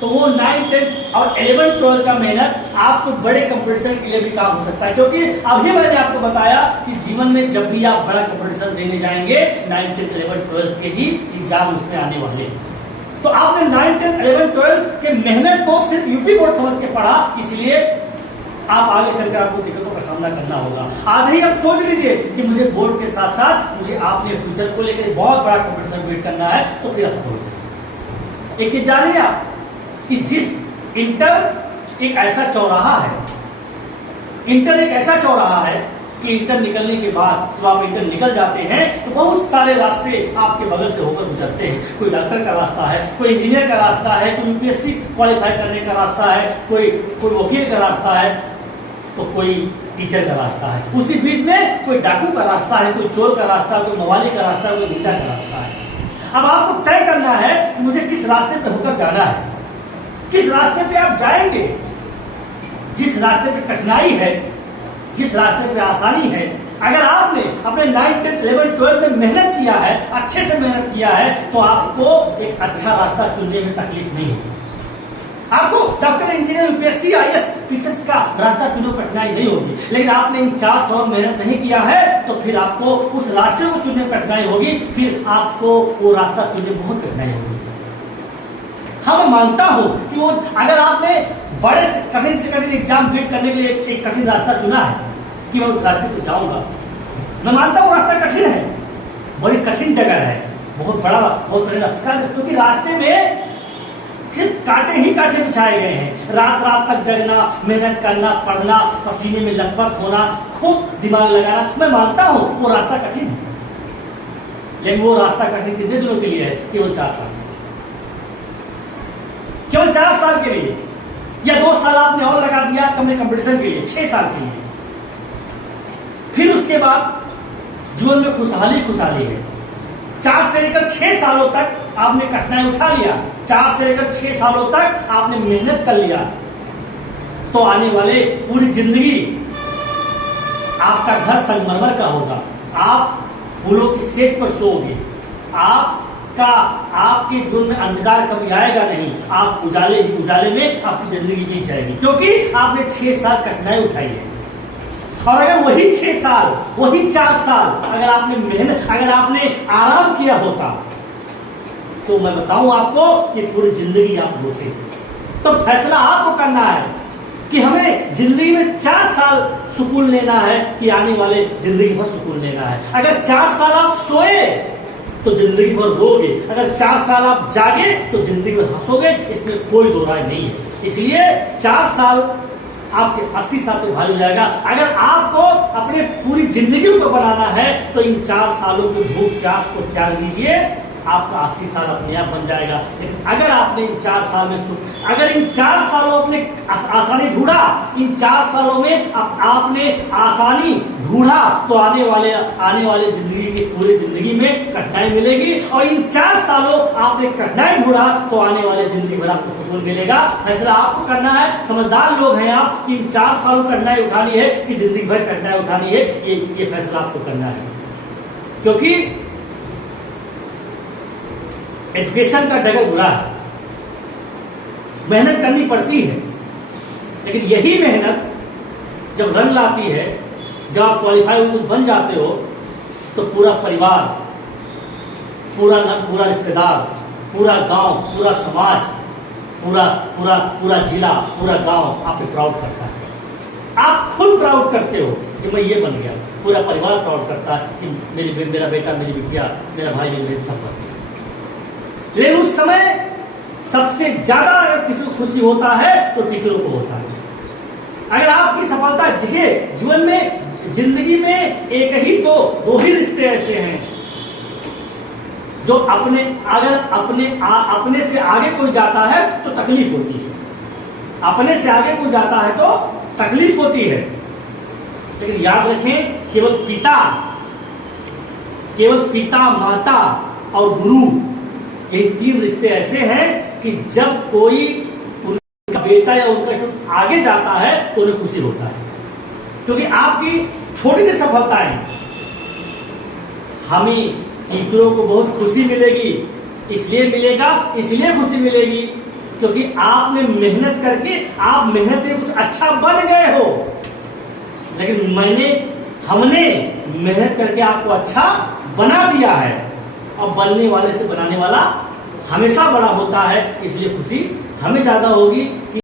तो वो 9, 10 और 11, 12 का मेहनत आपको बड़े कंपटीशन के लिए भी काम हो सकता है, क्योंकि अभी मैंने आपको बताया कि जीवन में जब भी आप बड़ा कंपटीशन देने जाएंगे 9, 10, 11, 12 के ही एग्जाम उसमें आने वाले हैं। तो आपने 9, 10, 11, 12 के मेहनत को सिर्फ यूपी बोर्ड समझ के पढ़ा, इसलिए आप आगे चलकर आपको दिक्कतों का सामना करना होगा। आज ही आप सोच लीजिए कि मुझे बोर्ड के साथ साथ मुझे आपने फ्यूचर को लेकर बहुत बड़ा कंपटीशन वेट करना है, तो फिर आप सफल हो जाएंगे। एक चीज जानिए आप कि जिस इंटर एक ऐसा चौराहा है, इंटर एक ऐसा चौराहा है कि इंटर निकलने के बाद जब आप इंटर निकल जाते हैं तो बहुत सारे रास्ते आपके बगल से होकर गुजरते हैं। कोई डॉक्टर का रास्ता है, कोई इंजीनियर का रास्ता है, कोई यूपीएससी क्वालिफाई करने का रास्ता है, कोई वकील का रास्ता है, तो कोई टीचर का रास्ता है। उसी बीच में कोई डाकू का रास्ता है, कोई चोर का रास्ता, कोई मवाली का रास्ता, कोई गुंडा का रास्ता है। अब आपको तय करना है कि मुझे किस रास्ते पे होकर जाना है, किस रास्ते पे आप जाएंगे। जिस रास्ते पे कठिनाई है, जिस रास्ते पे आसानी है, अगर आपने अपने 9, 10, 11, 12 में मेहनत किया है, अच्छे से मेहनत किया है, तो आपको एक अच्छा रास्ता चुनने में तकलीफ नहीं होगी। आपको doctor, engineer, UPSC, IAS, PCS का रास्ता चुनने में कठिनाई नहीं होगी। लेकिन आपने इन 4 साल मेहनत नहीं किया है तो फिर आपको उस रास्ते को चुनने में कठिनाई होगी, फिर आपको वो रास्ता चुनने में बहुत कठिनाई होगी। हाँ, मैं मानता हूं कि वो अगर आपने बड़े से कठिन एग्जाम बीट करने के लिए एक कठिन रास्ता चुना है कि मैं उस रास्ते पे जाऊंगा, मैं मानता हूं रास्ता कठिन है, बड़ी कठिन जगह है, बहुत बड़ा, बहुत कठिन, क्योंकि रास्ते में सिर्फ कांटे ही कांटे बिछाए गए हैं। रात रात तक जगना, मेहनत करना, पढ़ना, पसीने में लथपथ होना, खूब दिमाग लगाना। मैं मानता हूं वो रास्ता कठिन है, लेकिन वो रास्ता कठिन कितने दिनों के लिए है? केवल 4 साल, केवल 4 साल के लिए, या 2 साल आपने और लगा दिया अपने कंपटीशन के लिए, 6 साल के लिए। फिर उसके बाद जीवन में खुशहाली खुशहाली है। 4 से लेकर 6 सालों तक आपने कठिनाई उठा लिया, 4 से लेकर 6 सालों तक आपने मेहनत कर लिया, तो आने वाले पूरी जिंदगी आपका घर संगमरमर का होगा, आप फूलों की सेज पर सोओगे, आपके जीवन में अंधकार कभी आएगा नहीं, आप उजाले ही उजाले में आपकी जिंदगी बीत जाएगी, क्योंकि आपने 6 साल कठिनाई उठाई है। और अगर वही 6 साल, वही 4 साल अगर आपने मेहनत, अगर आपने आराम किया होता, तो मैं बताऊं आपको कि पूरी जिंदगी आप रोते। तो फैसला आपको करना है कि हमें जिंदगी में 4 साल सुकून लेना है कि आने वाले जिंदगी भर सुकून लेना है। अगर 4 साल आप सोए तो जिंदगी भर रोगे, अगर 4 साल आप जागे तो जिंदगी भर हंसोगे, इसमें कोई दो राय नहीं है। इसलिए 4 साल आपके 80 साल पे भारी हो जाएगा। अगर आपको अपने पूरी जिंदगी को बनाना है तो इन 4 सालों की भूख प्यास को त्याग दीजिए, आपका 80 साल अपने आप बन जाएगा। लेकिन अगर आपने इन 4 साल में अगर इन 4 सालों में आसानी ढूंढा, इन 4 सालों में आपने आसानी ढूंढा, तो आने वाले जिंदगी की पूरी जिंदगी में कठिनाई मिलेगी। और इन 4 सालों आपने कठिनाई ढूंढा तो आने वाले जिंदगी भर आपको सुकून मिलेगा। फैसला आपको करना है। समझदार लोग हैं आप कि इन 4 सालों कठिनाई उठानी है कि जिंदगी भर कठिनाई उठानी है, ये फैसला आपको करना है। क्योंकि एजुकेशन का डगर बुरा है, मेहनत करनी पड़ती है, लेकिन यही मेहनत जब रंग लाती है, जब आप क्वालिफाई बन जाते हो, तो पूरा परिवार, पूरा रिश्तेदार, पूरा गांव, पूरा समाज, पूरा जिला, पूरा गांव आप पे प्राउड करता है। आप खुद प्राउड करते हो कि मैं ये बन गया, पूरा परिवार प्राउड करता है कि मेरा बेटा, मेरी बिटिया, मेरा भाई, मेरी सब बनती है। लेकिन उस समय सबसे ज्यादा अगर किसी को खुशी होता है तो टीचरों को होता है। अगर आपकी सफलता जीवन में, जिंदगी में एक ही दो ही रिश्ते ऐसे हैं जो अपने से आगे कोई जाता है तो तकलीफ होती है, अपने से आगे कोई जाता है तो तकलीफ होती है। लेकिन याद रखें, केवल पिता, माता और गुरु, ये 3 रिश्ते ऐसे हैं कि जब कोई उनका बेटा या उनका आगे जाता है तो उन्हें खुशी होता है, क्योंकि आपकी छोटी सी सफलताएं हमें टीचरों को बहुत खुशी मिलेगी। इसलिए खुशी मिलेगी क्योंकि आपने मेहनत करके आप मेहनत से कुछ अच्छा बन गए हो। लेकिन हमने मेहनत करके आपको अच्छा बना दिया है, और बनने वाले से बनाने वाला हमेशा बड़ा होता है, इसलिए खुशी हमें ज्यादा होगी कि